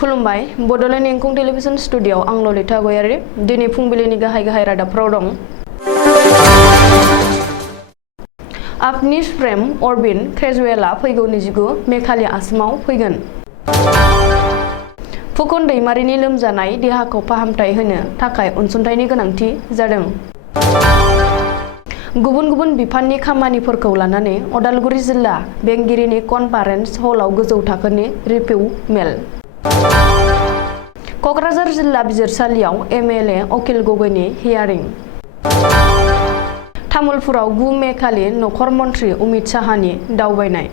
खुलुमबाय बड'लेण्ड इंखं टेलिभिजन स्टुडिय'आव आं ललिता गयारि दिनै फुंबिलिनि गाहाय रादाबफोराव दं। आपनि सुप्रेम अरबिन्द केजरीवालआ फैगौ 29 मे खालि आसामाव फैगोन। फुकन दैमारिनि लोमजानाय देहाखौ फाहामथाय होनो थाखाय अनसुंथाइनि गोनांथि जादों। गुबुन गुबुन बिफाननि खामानिफोरखौ लानानै अदालगुरि जिल्ला बेंगिरिनि कनफारेन्स हलाव गोजौ थाखोनि रिभिउ मेल। क'क्राझार जिल्ला बिजिरसालियाव एमएलए अकिल गगैनि हियारिं। तामुलपुराव 9 मे खालि नखर मन्त्रि अमित साहानि दावबायनाय।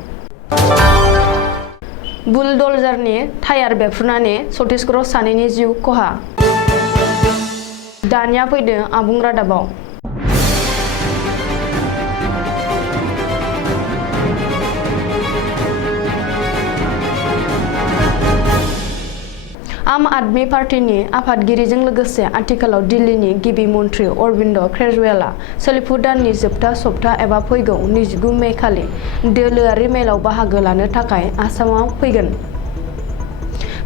बुलड'जारनि टायार बेरफ्रुनानै छत्तीसगढ़आव सानैनि जिउ खहा। दानिया फैदो आबुं रादाबाव। आम आदमी पार्टीनि आफादगिरिजों लोगोसे आथिखालाव दिल्लीनि गिबि मन्त्रि अरबिन्द केजरीवालआ सोलिफु दाननि जोबथा सप्ता एबा फैगौ 29 मे खालि दोलोआरि मेलाव बाहागो लानो थाखाय आसामाव फैगोन।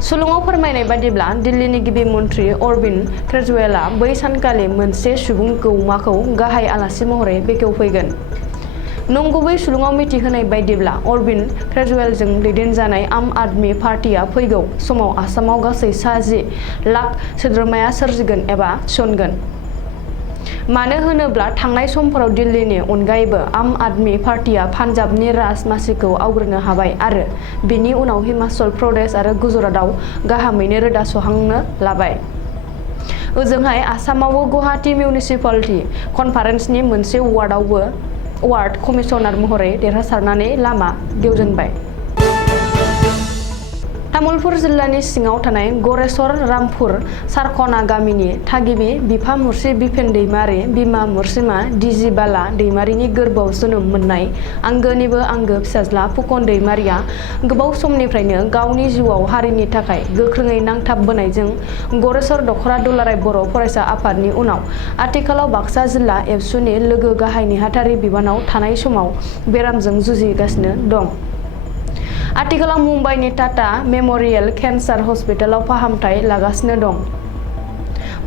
सुलुङाव फोरमायनाय बादिब्ला दिल्लीनि गिबि मन्त्रि अरबिन्द केजरीवालआ बै सानखालि मोनसे सुबुं गौमाखौ गाहाय आलासि महरै बेखेवफैगोन। नंगुबै सुलुङाव मिथिहोनाय बायदिब्ला अरबिन्द केजरीवालजों दैदेनजानाय आम आदमी पार्टीआ फैगौ समाव आसामाव गासै 10 लाख सोद्रोमाया सोरजिगोन एबा थिसनगोन। मानो होनोब्ला थांनाय समफोराव दिल्लीनि अनगायैबो आम आदमी पार्टीआ पान्जाबनि राज मासिखौ आवग्रिनो हाबाय आरो बेनि उनाव हिमाचल प्रदेश आरो गुजरातआव गाहामैनो रोदा सुहांनो लाबाय। ओजोंहाय आसामावबो गुवाहाटी मिउनिसिपालिटि कनफारेन्सनि मोनसे वार्ड कमिशनार महरै देरहासारनानै लामा गेवजेनबाय। तामुलपुर जिल्लानि सिङाव थानाय गरेस्वर रामपुर सारखना गामिनि थागिबि बिफा मुर्सि बिपेन दैमारि बिमा मुर्सिमा दिजि बाला दैमारिनि गोरबोआव जोनोम मोननाय आंगोनिबो आंगो फिसाज्ला फुकन दैमारिया गोबाव समनिफ्रायनो गावनि जिउआव हारिनि थाखाय गोख्रोङै नांथाबबोनायजों गरेस्वर दख'रा दुलाराय बर' फरायसा आफादनि उनाव आथिखालाव बाक्सा जिल्ला एबसुनि लोगो गाहाय नेहाथारि बिबानाव थानाय समाव बेरामजों जुजिगासिनो दं। आथिखालाव मुम्बाइनि टाटा मेम'रियेल केन्सार हस्पिटालाव फाहामथाय लागासिनो दं।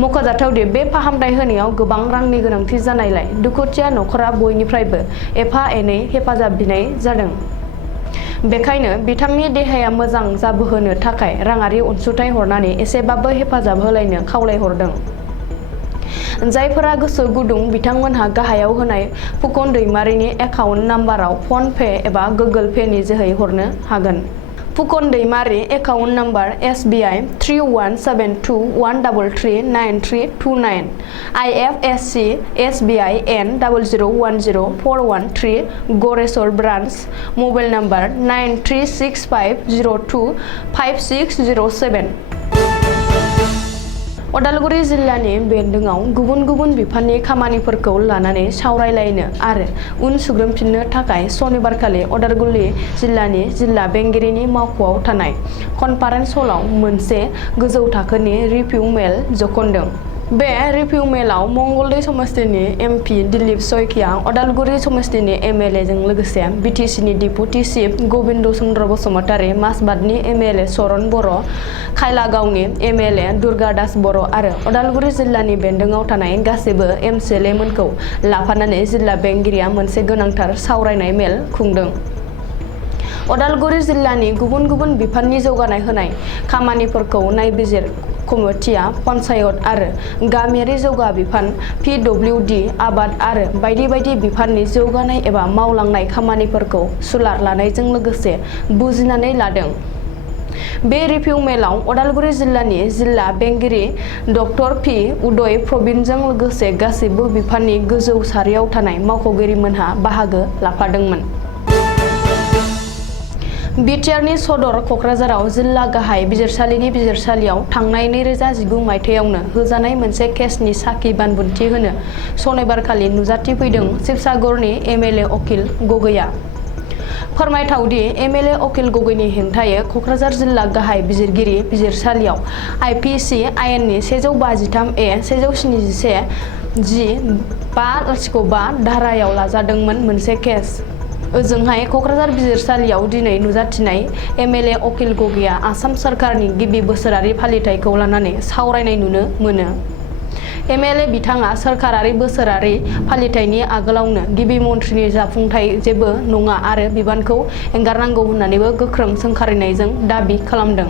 मख'जाथावदि बे फाहामथाय होनायाव गोबां रांनि गोनांथि जानायलाय दुखुथिया नखरा बयनिफ्रायबो एफा एनै हेफाजाब बिनाय जादों। बेखायनो बिथांनि देहाया मोजां जाबोहोनो थाखाय राङारि अनसुंथाइ हरनानै एसेबाबो हेफाजाब होलायनो खावलायहरदों। जायफोरा गोसो गुदुं बिथांमोनहा गाहायाव होनाय फुकन दैमारिनि एकाउन्ट नाम्बाराव फन पे एबा गुगोल पेनि जोहै हरनो हागोन। Phukan Daimari account number SBI 3172133939 IFSC SBI N 0010413 Goreswar branch mobile number 9365025607। Udalguri जिल्लानि बेन्दोंआव गुबुन गुबुन बिफाननि खामानिफोरखौ लानानै सावरायलायनो आरो उन सुग्रोमफिननो थाखाय सनिबारखालि अदालगुरि जिल्लानि जिल्ला बेंगिरिनि मावख'आव थानाय कनफारेन्स हलाव मोनसे गोजौ थाखोनि रिभिउ मेल जखनदों। बे रिभिउ मेलाव मंगलदै समस्तिनि MP दिलीप शइकिया, अदालगुरि समस्तिनि MLA जों लोगोसे BTCनि डिपुटि चिफ गबिन्द चन्द्र बसुमतारी, माजबाटनि MLA चरण बर', खायलागावनि MLA दुर्गा दास बर' आरो अदालगुरि जिल्लानि बेन्दोंआव थानाय गासैबो MCLA मोनखौ लाफानानै जिल्ला बेंगिरिया मोनसे गोनांथार सावरायनाय मेल खुंदों। अदालगुरि जिल्लानि गुबुन गुबुन बिफाननि जौगानाय होनाय खामानिफोरखौ नायबिजिर कमिटिया पन्चायत आरो गामियारि जौगा बिफान PWD आबाद आरो बायदि बायदि बिफाननि जौगानाय एबा मावलांनाय खामानिफोरखौ सुलार लानायजों लोगोसे बुजिनानै लादों। बे रिभिउ मेलाव अदालगुरि जिल्लानि जिल्ला बेंगिरि डक्टर P उदय प्रबिनजों लोगोसे गासैबो बिफाननि गोजौ सारियाव थानाय मावख'गिरिमोनहा बाहागो लाफादोंमोन। बिटिआरनि सदर क'क्राझाराव जिल्ला गाहाय बिजिरसालिनि बिजिरसालियाव थांनाय 2019 मायथाइयावनो होजानाय मोनसे केसनि साखी बानबुंथि होनो सनिबारखालि नुजाथिफैदों शिबसागरनि MLA अकिल गगैया। फोरमायथावदि MLA अकिल गगैनि हेंथायै क'क्राझार जिल्ला गाहाय बिजिरगिरि बिजिरसालियाव IPC आयेननि 153A 171 G 505 धारायाव लाजादोंमोन मोनसे केस। ओजोंहाय क'क्राझार बिजिरसालियाव दिनै नुजाथिनाय एमएलए अकिल गगैया आसाम सोरखारनि गिबि बोसोरारि फालिथायखौ लानानै सावरायनाय नुनो मोनो। एमएलए बिथाङा सोरखारारि बोसोरारि फालिथायनि आगोलावनो गिबि मन्थ्रिनि जाफुंथाय जेबो नङा आरो बिबानखौ एंगारनांगौ होननानैबो गोख्रों सोंखारिनायजों दाबि खालामदों।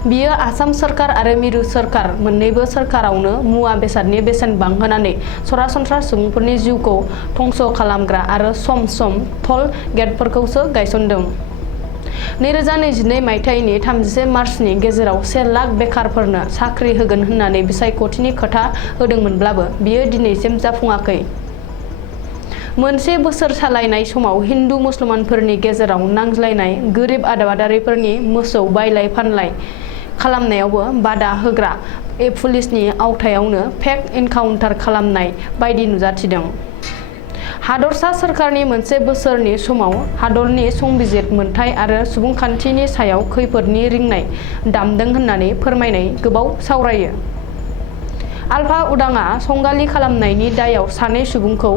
बियो आसाम सोरखार आरो मिरु सोरखार मोन्नैबो सोरखारावनो मुवा बेसादनि बेसेन बांहोनानै सरासनस्रा सुबुंफोरनि जिउखौ धंस खालामग्रा आरो सम सम टल गेटफोरखौसो गायसनदों। 2022 मायथाइनि 31 मार्चनि गेजेराव 1 लाख बेखारफोरनो साख्रि होगोन होननानै बिसायख'थिनि खोथा होदोंमोनब्लाबो बियो दिनैसिम जाफुङाखै। मोनसे बोसोर सालायनाय समाव हिन्दु मुसलमानफोरनि गेजेराव नांज्लायनाय, गोरिब आबादारिफोरनि मोसौ बायलाय फानलाय खालामनायावबो बादा होग्रा पुलिसनि आवथायावनो फेक एनकाउन्टार खालामनाय बायदि नुजाथिदों। हादरसा सोरखारनि मोनसे बोसोरनि समाव हादरनि संबिजिर मोनथाय आरो सुबुंखान्थिनि सायाव खैफोदनि रिंनाय दामदों होननानै फोरमायनाय गोबाव सावरायो। आलफा उदाङा संगालि खालामनायनि दायाव सानै सुबुंखौ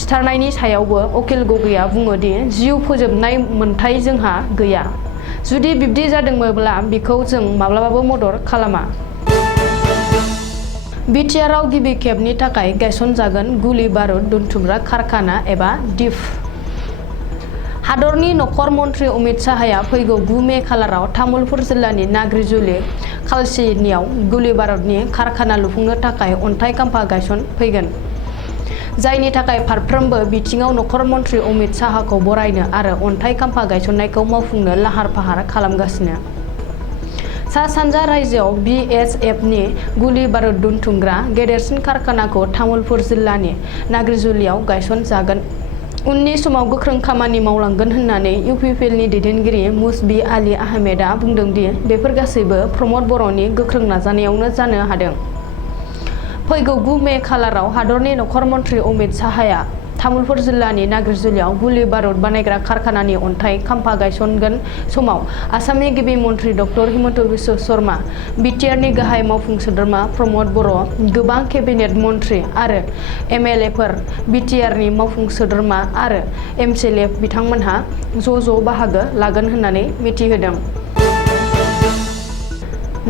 सिथारनायनि सायावबो अकिल गगैया बुङो दि जिउ फोजोबनाय मोनथाय जोंहा गैया। जुदि बिब्दि जादोंमोनब्ला बिखौ जों माब्लाबाबो मदद खालामा। बिटिआरआव गिबि खेबनि थाखाय गायसनजागोन गुलि बारुद दोनथुमग्रा कारखाना एबा डिप। हादरनि नखर मन्थ्रि अमित शाहया फैगौ 9 मे खालाराव तामुलपुर जिल्लानि नाग्रिजुलि खालसिनियाव गुलि बारुदनि कारखाना लुफुंनो थाखाय अन्थाइ खाम्फा गायसनफैगोन, जायनि थाखाय फारफ्रोमबो बिथिङाव नखर मन्थ्रि अमित शाहखौ बरायनो आरो अन्थाइ खाम्फा गायसननायखौ मावफुंनो लाहार फाहार खालामगासिनो। सा-सानजा रायजोआव बिएसएफनि गुलि बारुद दोनथुमग्रा गेदेरसिन कारखानाखौ तामुलपुर जिल्लानि नाग्रिजुलियाव गायसनजागोन। उननि समाव गोख्रों खामानि मावलांगोन होननानै इउपिपिएलनि दैदेनगिरि मुसबी आली आहमेदआ बुंदों दि बेफोर गासैबो प्रमद बर'नि गोख्रों नाजानायावनो जानो हादों। फैगौ 9 मे खालाराव हादरनि नखर मन्थ्रि अमित शाहया तामुलपुर जिल्लानि नाग्रिजुलियाव गुलि बारुद बानायग्रा कारखानानि अन्थाइ खाम्फा गायसनगोन समाव आसामनि गिबि मन्थ्रि डक्टर हिमन्त बिश्व शर्मा, बिटिआरनि गाहाय मावफुं सोद्रोमा प्रमद बर', गोबां केबिनेट मन्थ्रि आरो एमएलएफोर, बिटिआरनि मावफुं सोद्रोमा आरो एमसिएलए बिथांमोनहा ज' बाहागो लागोन होननानै मिथिहोदों।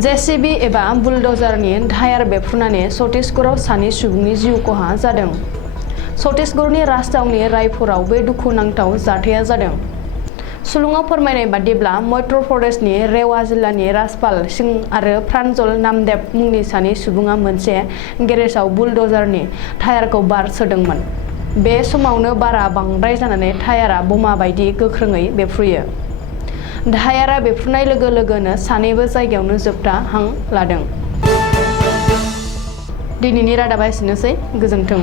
जेसिबि एबा बुलडजारनि टायार बेफ्रुनानै छत्तीसगढ़आव सानै सुबुंनि जिउ खहा जादों। छत्तीसगढ़नि राजथावनि रायपुराव बे दुखुनांथाव जाथाया जादों। सुलुङाव फोरमायनाय बादिब्ला मध्य प्रदेशनि रेवा जिल्लानि राजपाल सिंह आरो प्रान्जल नामदेव मुंनि सानै सुबुङा मोनसे गेरेजाव बुलडजारनि टायारखौ बार सोदोंमोन। बे समावनो बारा बांद्राय जानानै टायारा बमा बायदि गोख्रोङै बेफ्रुयो। टायारा बेफ्रुनाय लोगो लोगोनो सानैबो जायगायावनो जोबथा हां लादों। दिनैनि रादाबा एसेनोसै, गोजोन्थों।